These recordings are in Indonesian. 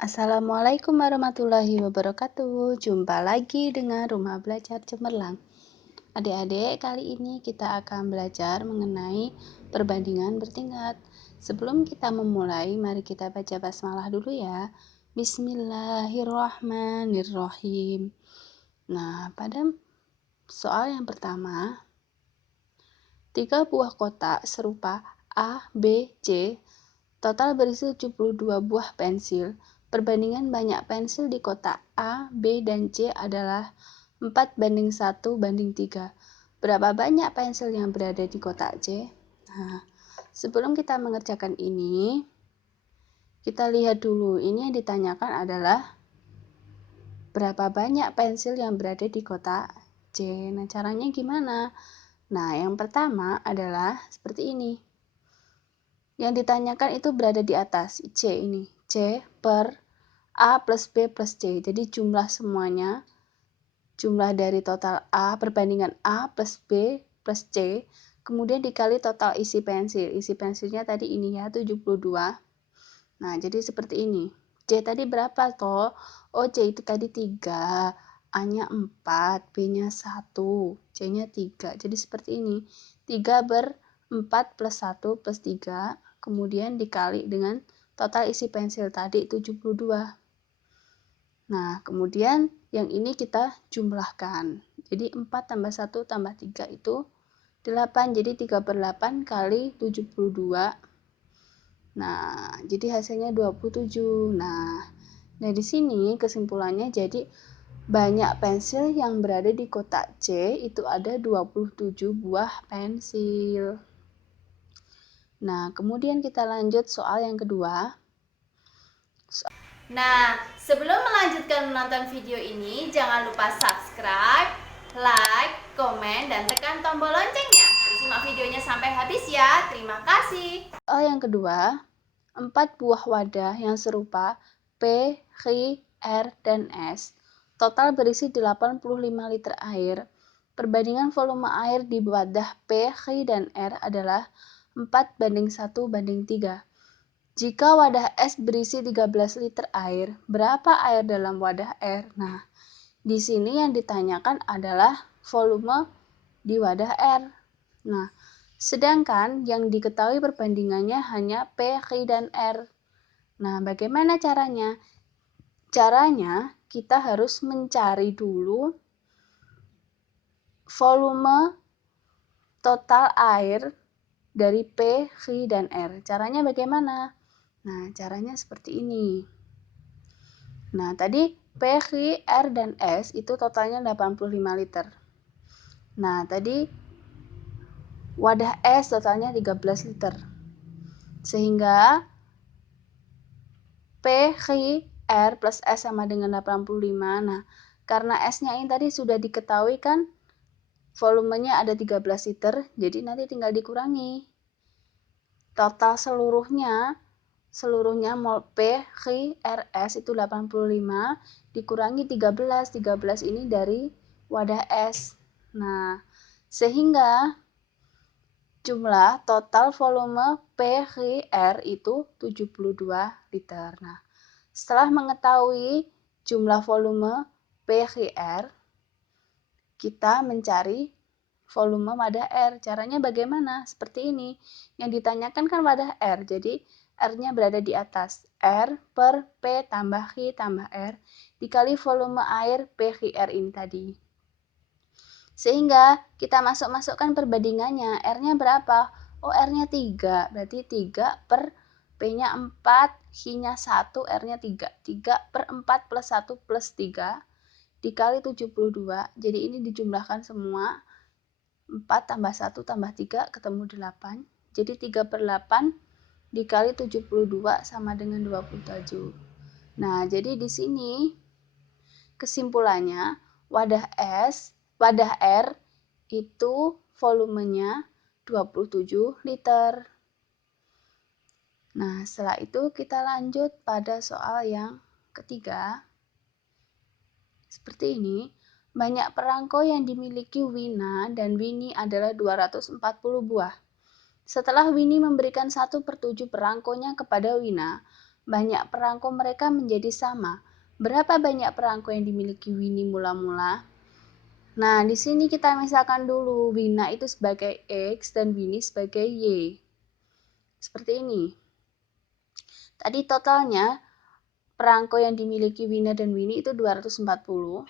Assalamualaikum warahmatullahi wabarakatuh. Jumpa lagi dengan Rumah Belajar Cemerlang. Adik-adik, kali ini kita akan belajar mengenai perbandingan bertingkat. Sebelum kita memulai, mari kita baca basmalah dulu ya. Bismillahirrahmanirrahim. Nah, pada soal yang pertama, 3 buah kotak serupa A, B, C total berisi 72 buah pensil. Perbandingan banyak pensil di kotak A, B, dan C adalah 4:1:3. Berapa banyak pensil yang berada di kotak C? Nah, sebelum kita mengerjakan ini, kita lihat dulu. Ini yang ditanyakan adalah berapa banyak pensil yang berada di kotak C. Nah, caranya gimana? Nah, yang pertama adalah seperti ini. Yang ditanyakan itu berada di atas, C ini. C per A plus B plus C. Jadi jumlah semuanya, jumlah dari total A, perbandingan A plus B plus C, kemudian dikali total isi pensil. Isi pensilnya tadi ini ya, 72. Nah, jadi seperti ini. C tadi berapa toh? Oh, C itu tadi 3. A-nya 4, B-nya 1, C-nya 3. Jadi seperti ini. 3 ber 4 plus 1 plus 3, kemudian dikali dengan total isi pensil tadi 72. Nah, kemudian yang ini kita jumlahkan. Jadi 4 tambah 1 tambah 3 itu 8. Jadi 3 per 8 kali 72. Nah, jadi hasilnya 27. Nah, di sini kesimpulannya jadi banyak pensil yang berada di kotak C itu ada 27 buah pensil. Nah, kemudian kita lanjut soal yang kedua. Nah, sebelum melanjutkan menonton video ini, jangan lupa subscribe, like, komen, dan tekan tombol loncengnya. Simak videonya sampai habis ya. Terima kasih. Soal yang kedua, 4 buah wadah yang serupa P, Q, R, dan S total berisi 85 liter air. Perbandingan volume air di wadah P, Q, dan R adalah 4:1:3. Jika wadah S berisi 13 liter air, berapa air dalam wadah R? Nah, di sini yang ditanyakan adalah volume di wadah R. Nah, sedangkan yang diketahui perbandingannya hanya P, Q, dan R. Nah, bagaimana caranya? Caranya, kita harus mencari dulu volume total air dari P, Q, dan R. Caranya bagaimana? Nah, caranya seperti ini. Nah, tadi P, Q, R, dan S itu totalnya 85 liter. Nah, tadi wadah S totalnya 13 liter. Sehingga P, Q, R plus S sama dengan 85. Nah, karena S-nya ini tadi sudah diketahui kan volumenya ada 13 liter, jadi nanti tinggal dikurangi. Total seluruhnya mol P, Q, R, S itu 85 dikurangi 13. 13 ini dari wadah S. Nah, sehingga jumlah total volume P, Q, R itu 72 liter. Nah, setelah mengetahui jumlah volume P, Q, R, kita mencari volume wadah R. Caranya bagaimana? Seperti ini. Yang ditanyakan kan wadah R, jadi R-nya berada di atas. R per P tambah Q tambah R dikali volume air P, Q, R ini tadi. Sehingga kita masukkan perbandingannya. R-nya berapa? Oh, R-nya 3. Berarti 3 per P-nya 4, Q-nya 1, R-nya 3. 3 per 4 plus 1 plus 3 dikali 72. Jadi ini dijumlahkan semua. 4 tambah 1 tambah 3 ketemu 8. Jadi 3 per 8 dikali 72 sama dengan 27. Nah, jadi di sini kesimpulannya wadah R itu volumenya 27 liter. Nah, setelah itu kita lanjut pada soal yang ketiga. Seperti ini, banyak perangko yang dimiliki Wina dan Winnie adalah 240 buah. Setelah Winnie memberikan 1/7 perangkonya kepada Wina, banyak perangko mereka menjadi sama. Berapa banyak perangko yang dimiliki Winnie mula-mula? Nah, di sini kita misalkan dulu Wina itu sebagai X dan Winnie sebagai Y. Seperti ini. Tadi totalnya perangko yang dimiliki Wina dan Winnie itu 240.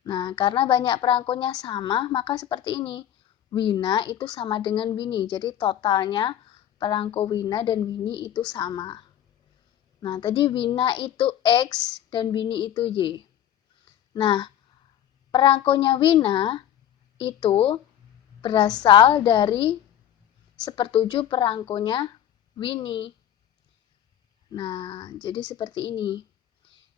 Nah, karena banyak perangkonya sama, maka seperti ini. Wina itu sama dengan Winnie. Jadi totalnya perangko Wina dan Winnie itu sama. Nah, tadi Wina itu X dan Winnie itu Y. Nah, perangkonya Wina itu berasal dari 1/7 perangkonya Winnie. Nah, jadi seperti ini.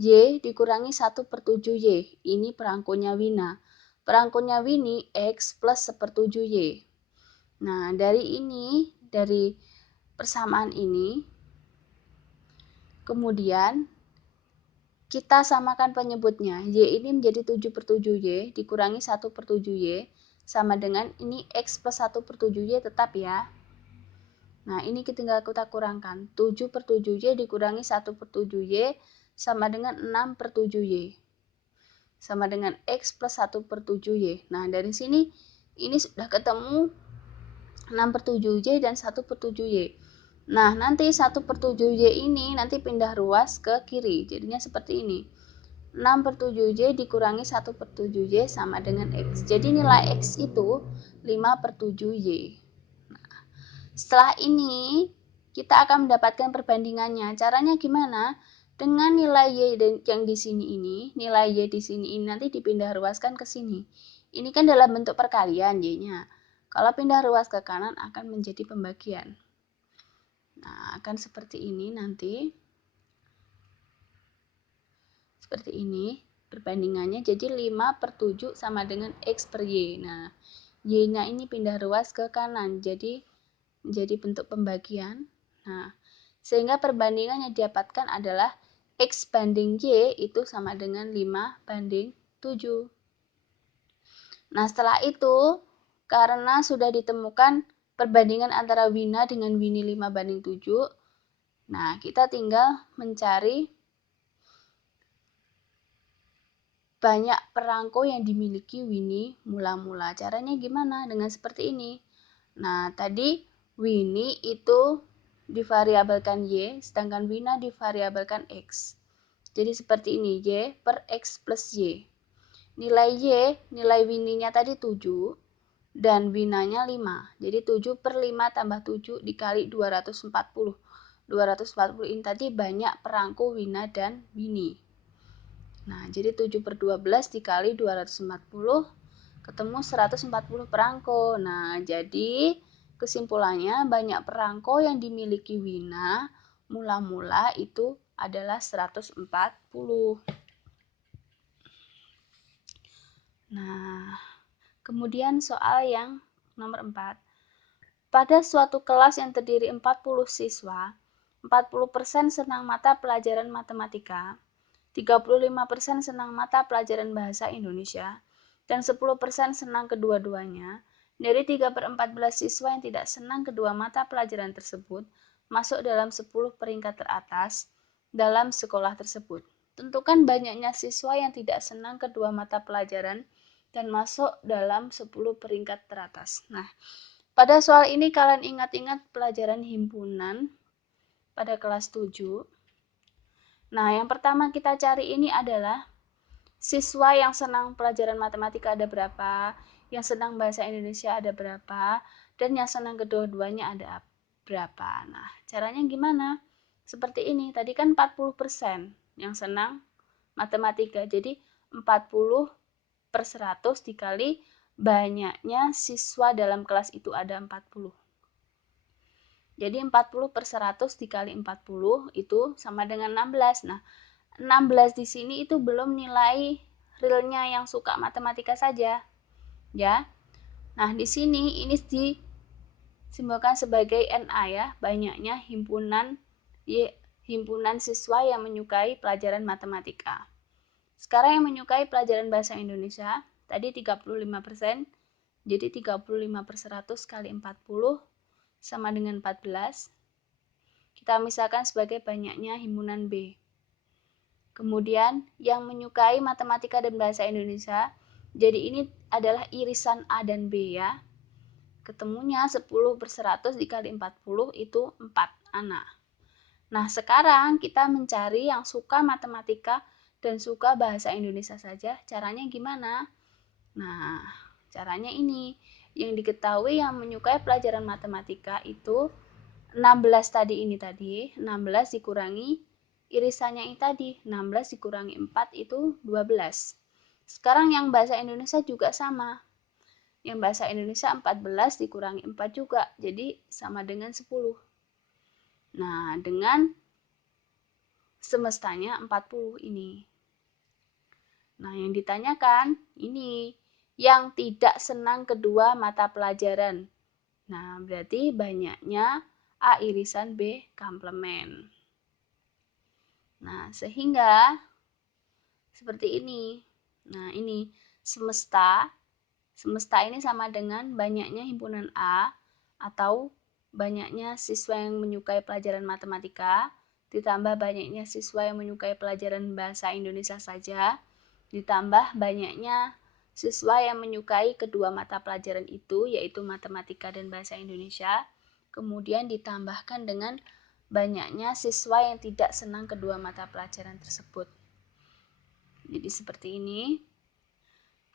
Y dikurangi 1/7 Y. Ini perangkonya Wina. Perangkonya Winnie X plus 1/7 Y. Nah, dari persamaan ini, kemudian kita samakan penyebutnya. Y ini menjadi 7/7 Y dikurangi 1/7 Y sama dengan ini X plus 1/7 Y tetap ya. Nah, ini tinggal kita kurangkan. 7/7 Y dikurangi 1/7 Y sama dengan 6/7 Y. Sama dengan X plus 1/7 Y. Nah, dari sini ini sudah ketemu 6/7 Y dan 1/7 Y. Nah, nanti 1/7 Y ini nanti pindah ruas ke kiri. Jadinya seperti ini. 6/7 Y dikurangi 1/7 Y sama dengan X. Jadi nilai X itu 5/7 Y. Setelah ini, kita akan mendapatkan perbandingannya. Caranya gimana? Dengan nilai Y yang di sini ini, nilai Y di sini ini nanti dipindah ruaskan ke sini. Ini kan dalam bentuk perkalian Y-nya. Kalau pindah ruas ke kanan akan menjadi pembagian. Nah, akan seperti ini nanti. Seperti ini perbandingannya. Jadi 5/7 sama dengan X per Y. Nah, Y-nya ini pindah ruas ke kanan. Jadi menjadi bentuk pembagian. Nah, sehingga perbandingan yang didapatkan adalah X banding Y itu sama dengan 5/7. Nah, setelah itu, karena sudah ditemukan perbandingan antara Wina dengan Winnie 5/7, nah, kita tinggal mencari banyak perangko yang dimiliki Winnie mula-mula. Caranya gimana? Dengan seperti ini. Nah, tadi Winnie itu divariabelkan Y, sedangkan Wina divariabelkan X. Jadi seperti ini, Y per X plus Y. Nilai Y, nilai Winnie-nya tadi 7, dan Wina-nya 5. Jadi 7 per 5 tambah 7 dikali 240. 240 ini tadi banyak perangko Wina dan Winnie. Nah, jadi 7 per 12 dikali 240, ketemu 140 perangko. Nah, jadi kesimpulannya banyak perangko yang dimiliki Wina mula-mula itu adalah 140. Nah, kemudian soal yang nomor 4. Pada suatu kelas yang terdiri 40 siswa, 40% senang mata pelajaran matematika, 35% senang mata pelajaran bahasa Indonesia, dan 10% senang kedua-duanya. Dari 3/14 siswa yang tidak senang kedua mata pelajaran tersebut masuk dalam 10 peringkat teratas dalam sekolah tersebut. Tentukan banyaknya siswa yang tidak senang kedua mata pelajaran dan masuk dalam 10 peringkat teratas. Nah, pada soal ini kalian ingat-ingat pelajaran himpunan pada kelas 7. Nah, yang pertama kita cari ini adalah siswa yang senang pelajaran matematika ada berapa, yang senang bahasa Indonesia ada berapa, dan yang senang kedua-duanya ada berapa. Nah, caranya gimana? Seperti ini, tadi kan 40% yang senang matematika, jadi 40 per 100 dikali banyaknya siswa dalam kelas itu ada 40. Jadi 40 per 100 dikali 40 itu sama dengan 16. Nah, 16 di sini itu belum nilai realnya yang suka matematika saja. Ya. Nah, di sini ini disimbolkan sebagai NA ya, banyaknya himpunan siswa yang menyukai pelajaran matematika. Sekarang yang menyukai pelajaran bahasa Indonesia, tadi 35%, jadi 35 per 100 kali 40 sama dengan 14. kita misalkan sebagai banyaknya himpunan B. Kemudian yang menyukai matematika dan bahasa Indonesia, jadi ini adalah irisan A dan B ya. Ketemunya 10/100 dikali 40 itu 4 anak. Nah, sekarang kita mencari yang suka matematika dan suka bahasa Indonesia saja. Caranya gimana? Nah, caranya ini. Yang diketahui yang menyukai pelajaran matematika itu 16 tadi, 16 dikurangi irisannya ini tadi, 16 dikurangi 4 itu 12. Sekarang yang bahasa Indonesia juga sama. Yang bahasa Indonesia 14 dikurangi 4 juga, jadi sama dengan 10. Nah, dengan semestanya 40 ini. Nah, yang ditanyakan ini, yang tidak senang kedua mata pelajaran. Nah, berarti banyaknya A irisan B komplement. Nah, sehingga seperti ini. Nah, ini semesta. Semesta ini sama dengan banyaknya himpunan A atau banyaknya siswa yang menyukai pelajaran matematika, ditambah banyaknya siswa yang menyukai pelajaran bahasa Indonesia saja, ditambah banyaknya siswa yang menyukai kedua mata pelajaran itu, yaitu matematika dan bahasa Indonesia, kemudian ditambahkan dengan banyaknya siswa yang tidak senang kedua mata pelajaran tersebut. Jadi seperti ini.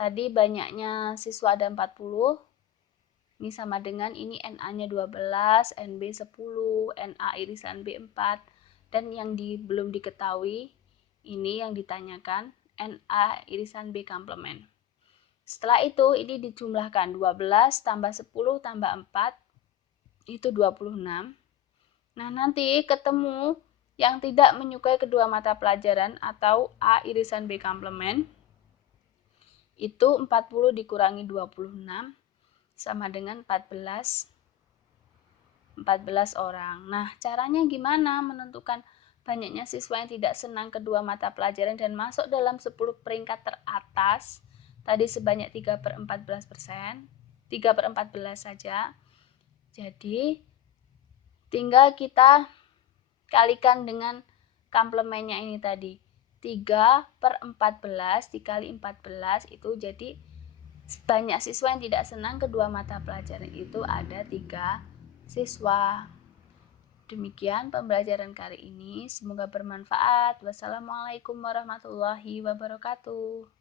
Tadi banyaknya siswa ada 40. Ini sama dengan ini NA-nya 12, NB 10, NA irisan B 4. Dan yang belum diketahui, ini yang ditanyakan, NA irisan B komplement. Setelah itu, ini dijumlahkan 12 tambah 10 tambah 4, itu 26. Nah, nanti ketemu yang tidak menyukai kedua mata pelajaran atau A irisan B komplement, itu 40 dikurangi 26 sama dengan 14 orang. Nah, caranya gimana menentukan banyaknya siswa yang tidak senang kedua mata pelajaran dan masuk dalam 10 peringkat teratas? Tadi sebanyak 3/14%, 3/14 saja. Jadi, tinggal kita kalikan dengan komplemennya ini tadi. 3/14 dikali 14 itu jadi banyak siswa yang tidak senang kedua mata pelajaran itu ada 3 siswa. Demikian pembelajaran kali ini, semoga bermanfaat. Wassalamualaikum warahmatullahi wabarakatuh.